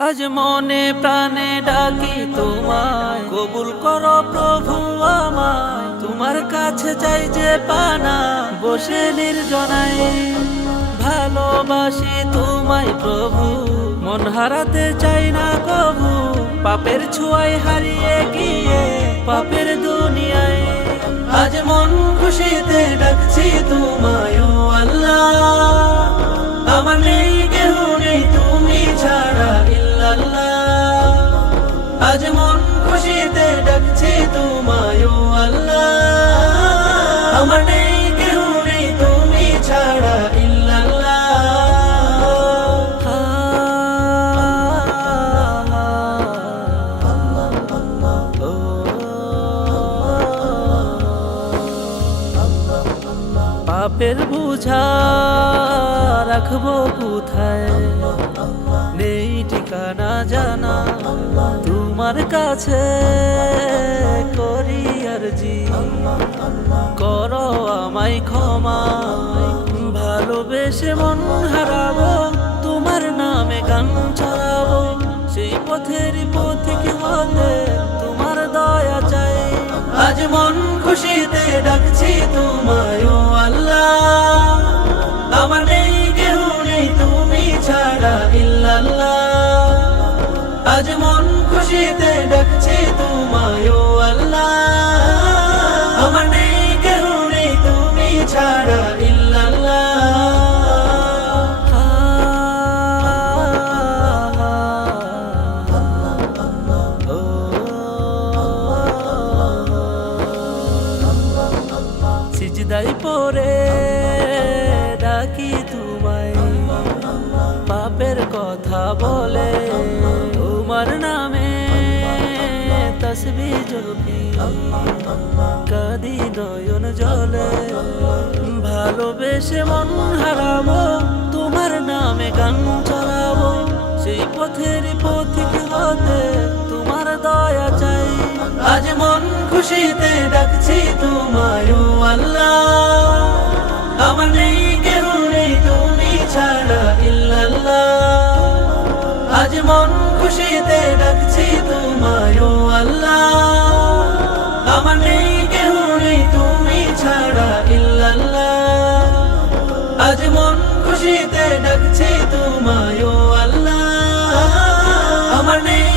আজ মনে প্রাণে ডাকি তোমায়, কবুল করো প্রভু আমায়। তোমার কাছে চাই যে পানা, বসে নির্জনায় ভালোবাসি তোমায় প্রভু। মন হারাতে চাই না কবু, পাপের ছোঁয়ায় হারিয়ে গিয়ে পাপের দুনিয়ায়। আজ মন খুশিতে ডাকছি তোমায় ও আল্লাহ। আমার নেই কেহ নেই তুমি ছাড়া ইল্লাল্লাহ। আজ মন খুশিতে ডাকছি তোমায় ও আল্লাহ। আমার নেই কেহ নেই তুমি ছাড়া ইল্লাল্লাহ। পাপের বুঝা রাখবো কোথায়, নেই ঠিকানা জানা। তোমার কাছে করি আরজি, করো আমায় ক্ষমা। ভালোবেসে মন হারাবো, তোমার নামে গান ছড়াবো। সেই পথের পথিক হতে তোমার দয়া চাই। আজ মন খুশিতে ডাকছি তোমায় ও আল্লাহ। আমার নেই কেহ নেই তুমি ছাড়া ইল্লাল্লাহ। আজ মন খুশিতে ডাকছি তোমায় ও আল্লাহ। আমার নেই কেহ নেই তুমি ছাড়া ইল্লাল্লাহ। সিজদাই পড়ে ডাকি তোমায়, পাপের কথা বলে তোমার নামে তসবিহ জপি। কাঁদি নয়ন জলে, ভালোবেসে মন হারাবো, তোমার নামে গান চড়াবো। সেই পথের পথিক হতে তোমার দয়া চাই। আজ মন খুশিতে ডাকছি তোমায় ও আল্লাহ। আমার নেই কেহ নেই তুমি ছাড়া ইল্লাল্লাহ। আজ মন খুশিতে ডাকছি তোমায় ও আল্লাহ। আমার নেই কেহ নেই তুমি ছাড়া ইল্লাল্লাহ। আজ মন খুশিতে ডাকছি তোমায় ও আল্লাহ। আমার নেই